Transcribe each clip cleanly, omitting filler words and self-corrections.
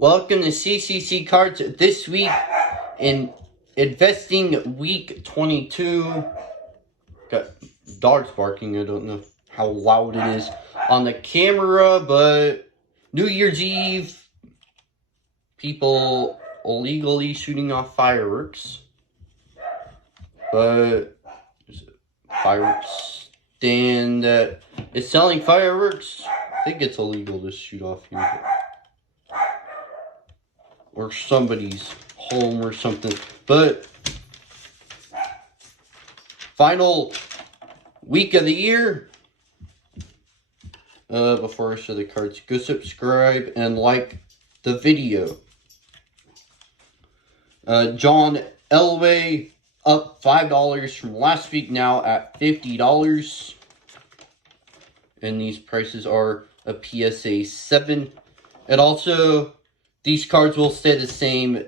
Welcome to CCC Cards this week in investing week 22. Got dogs barking. I don't know how loud it is on the camera, but New Year's Eve, people illegally shooting off fireworks. But there's a fireworks stand that is selling fireworks. I think it's illegal to shoot off here. Or somebody's home or something. But final week of the year. Before I show the cards, go subscribe and like the video. John Elway up $5 from last week, now at $50. And these prices are a PSA 7. And also, these cards will stay the same.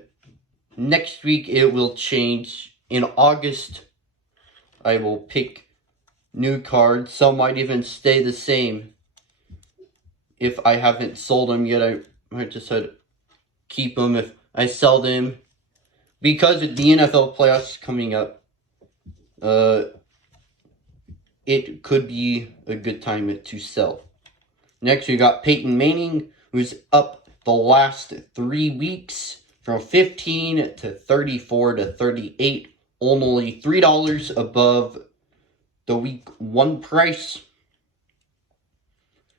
Next week, it will change. In August, I will pick new cards. Some might even stay the same. If I haven't sold them yet, I might decide to keep them if I sell them. Because of the NFL playoffs coming up, it could be a good time to sell. Next, we got Peyton Manning, who's up the last 3 weeks from 15 to 34 to 38, only $3 above the week 1 price.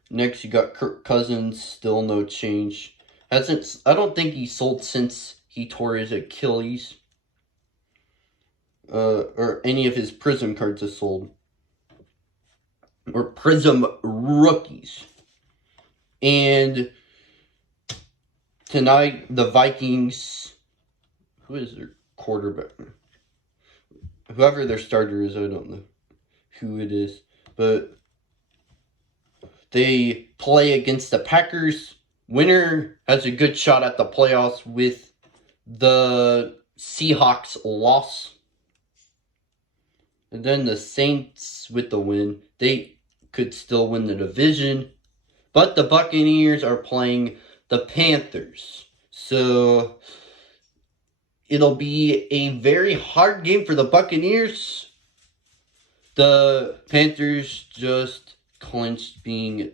Next, you got Kirk Cousins, still no change. I don't think he sold since he tore his Achilles. Or any of his Prism cards have sold. Or Prism rookies. And tonight, the Vikings, who is their quarterback? Whoever their starter is, I don't know who it is. But they play against the Packers. Winner has a good shot at the playoffs with the Seahawks loss. And then the Saints with the win. They could still win the division. But the Buccaneers are playing the Panthers. So it'll be a very hard game for the Buccaneers. The Panthers just clinched being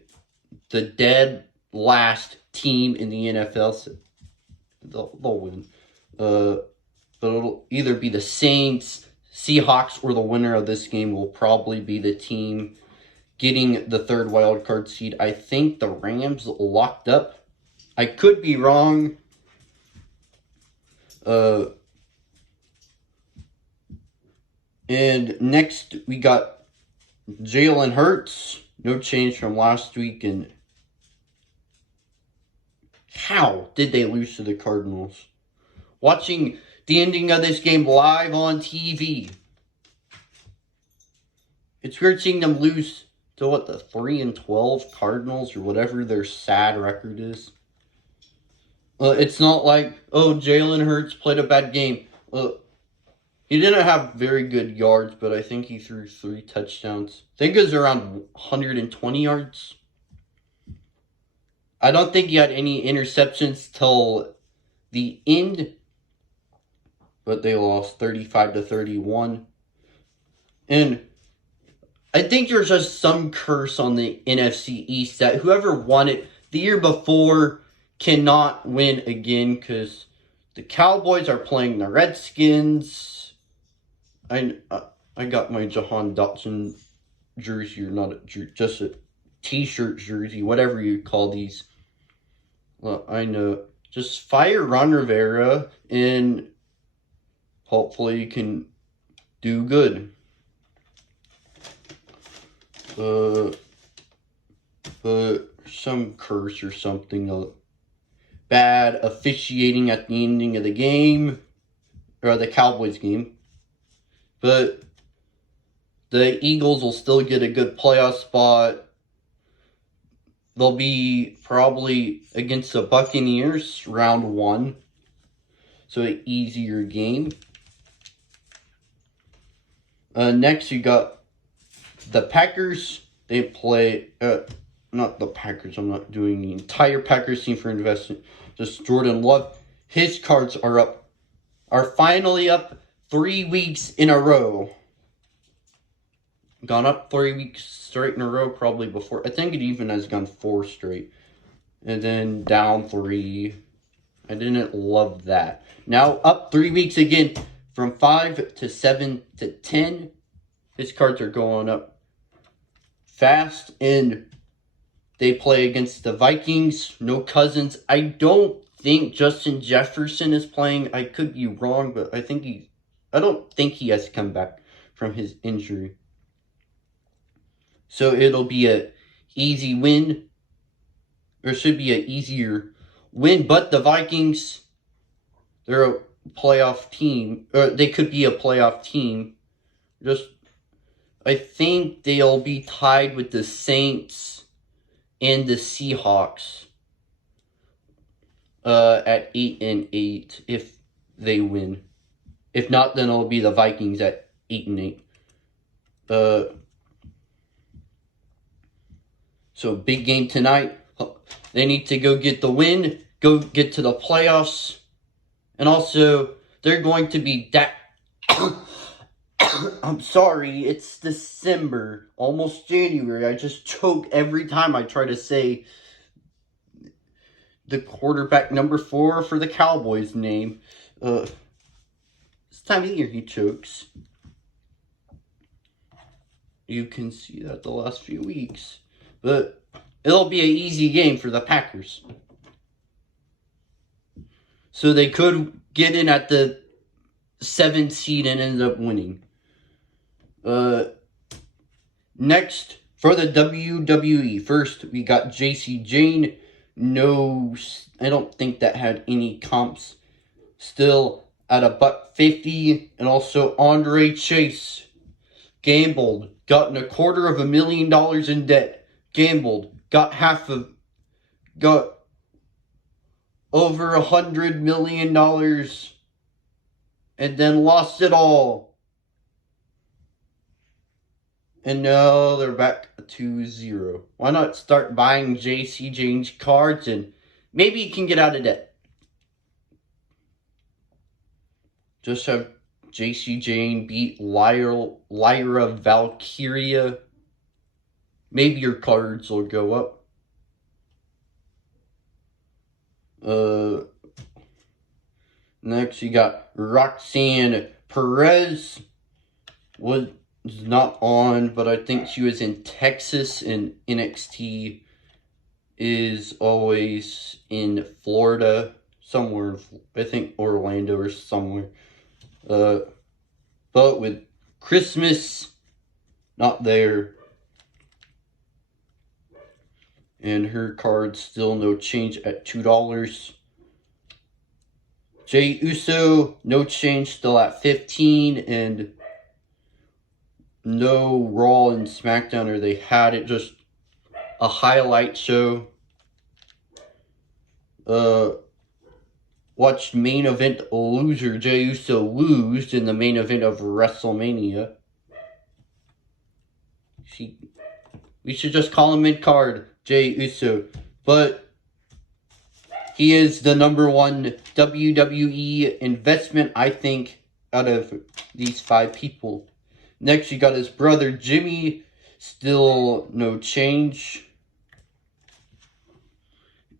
the dead last team in the NFL. So they'll win. But it'll either be the Saints, Seahawks, or the winner of this game will probably be the team getting the third wild card seed. I think the Rams locked up. I could be wrong. And next we got Jalen Hurts. No change from last week. And how did they lose to the Cardinals? Watching the ending of this game live on TV. It's weird seeing them lose to the 3-12 Cardinals or whatever their sad record is. It's not like, Jalen Hurts played a bad game. He didn't have very good yards, but I think he threw 3 touchdowns. I think it was around 120 yards. I don't think he had any interceptions till the end, but they lost 35-31. And I think there's just some curse on the NFC East that whoever won it the year before cannot win again because the Cowboys are playing the Redskins. I got my Jahan Dotson jersey, or not a jersey, just a t-shirt jersey, whatever you call these. Well, I know. Just fire Ron Rivera and hopefully you can do good. But some curse or something. Bad officiating at the ending of the game. Or the Cowboys game. But the Eagles will still get a good playoff spot. They'll be probably against the Buccaneers round 1. So an easier game. Next you got the Packers. They play not the Packers. I'm not doing the entire Packers team for investment. Just Jordan Love. His cards are finally up 3 weeks in a row. Gone up 3 weeks straight in a row, probably before. I think it even has gone 4 straight. And then down 3. I didn't love that. Now up 3 weeks again, from 5 to 7 to 10. His cards are going up fast, and they play against the Vikings. No Cousins. I don't think Justin Jefferson is playing. I could be wrong, but I don't think he has come back from his injury. So it'll be an easy win. Or should be an easier win. But the Vikings, they're a playoff team. Or they could be a playoff team. I think they'll be tied with the Saints and the Seahawks at 8-8 if they win. If not, then it'll be the Vikings at 8-8. So big game tonight. They need to go get the win, go get to the playoffs, and also they're going to be I'm sorry, it's December, almost January. I just choke every time I try to say the quarterback number 4 for the Cowboys name. This time of year he chokes. You can see that the last few weeks. But it'll be an easy game for the Packers. So they could get in at the 7th seed and end up winning. Next, for the WWE. First, we got JC Jane. No, I don't think that had any comps. Still at $1.50. And also Andre Chase. Gambled. Got $250,000 in debt. Gambled. Got over $100 million. And then lost it all. And now they're back to 0. Why not start buying JC Jane's cards and maybe you can get out of debt. Just have JC Jane beat Lyra Valkyria. Maybe your cards will go up. Next you got Roxanne Perez. Was not on, but I think she was in Texas, and NXT is always in Florida, somewhere, I think Orlando or somewhere. But with Christmas not there, and her card still no change at $2. Jey Uso, no change, still at 15, and no Raw and SmackDown, or they had it, just a highlight show. Watched main event loser Jey Uso lose in the main event of WrestleMania. We should just call him mid-card Jey Uso. But he is the number 1 WWE investment, I think, out of these 5 people. Next, you got his brother Jimmy. Still no change.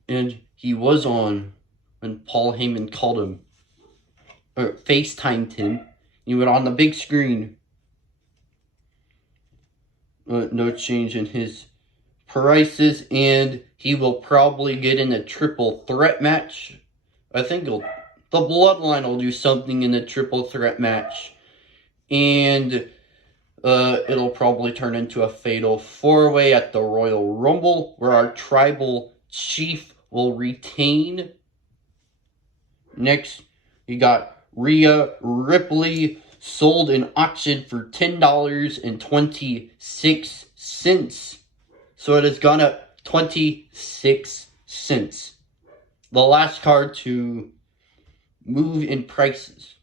And he was on when Paul Heyman called him, or FaceTimed him. He went on the big screen. No change in his prices, and he will probably get in a triple threat match. I think the Bloodline will do something in the triple threat match. And it'll probably turn into a fatal 4-way at the Royal Rumble, where our tribal chief will retain. Next, you got Rhea Ripley, sold in auction for $10.26. So it has gone up 26 cents. The last card to move in prices.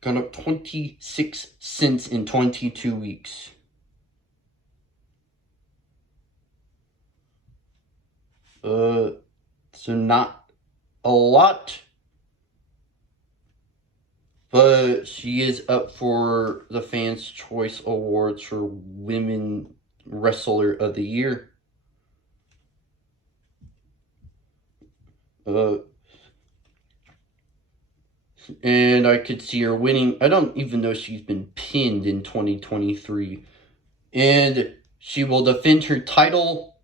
Gone up 26 cents in 22 weeks. So not a lot. But she is up for the Fans' Choice Awards for Women Wrestler of the Year. And I could see her winning. I don't even know she's been pinned in 2023. And she will defend her title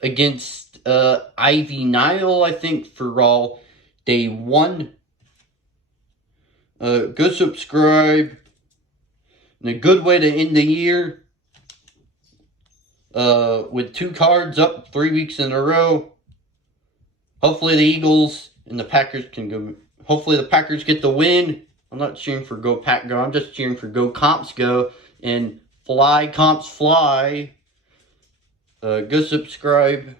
against Ivy Nile, I think, for Raw Day 1. Go subscribe. And a good way to end the year. With 2 cards up 3 weeks in a row. Hopefully the Eagles and the Packers can go. Hopefully the Packers get the win. I'm not cheering for Go Pack Go. I'm just cheering for Go Comps Go. And Fly Comps Fly. Go subscribe.